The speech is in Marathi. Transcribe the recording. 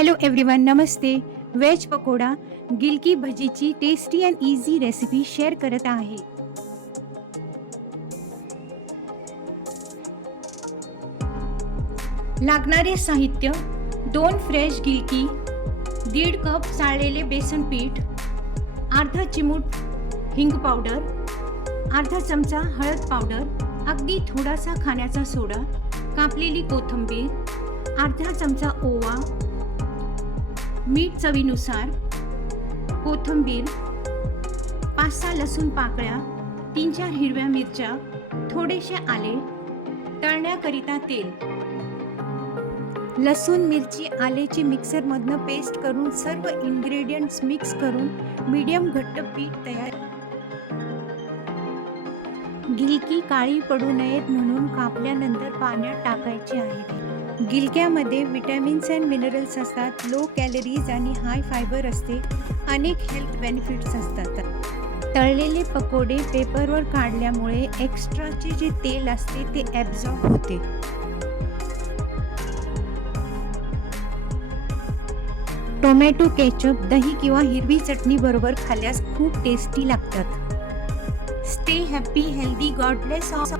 हॅलो एव्हरीवन, नमस्ते. व्हेज पकोडा गिलकी भजीची tasty and easy recipe share करत आहे. लागणारे साहित्य: 2 फ्रेश गिलकी, 1.5 कप चाळलेले बेसन पीठ, अर्धा चिमूट हिंग पावडर, अर्धा चमचा हळद पावडर, अगदी थोडासा खाण्याचा सोडा, कापलेली कोथिंबीर, अर्धा चमचा ओवा, मीठ चवीनुसार, कोथिंबीर, 5-6 लसूण पाकळ्या, 3-4 हिरव्या मिरच्या, थोडेसे आले, तळण्याकरिता तेल. लसूण, मिरची, आलेची मिक्सरमधनं पेस्ट करून सर्व इन्ग्रेडियंट्स मिक्स करून मीडियम घट्ट पीठ तयार. गिलकी काळी पडू नयेत म्हणून कापल्यानंतर पाण्यात टाकायची आहे. गिलक्यामध्ये विटॅमिन्स अँड मिनरल्स असतात, लो कॅलरीज आणि हाय फायबर असते, अनेक हेल्थ बेनिफिट्स असतात. तळलेले पकोडे पेपरवर काढल्यामुळे एक्स्ट्राचे जे तेल असते ते ॲब्झॉर्ब होते. टोमॅटो केचप, दही किंवा हिरवी चटणी बरोबर खाल्ल्यास खूप टेस्टी लागतात. Stay happy, healthy, God bless all.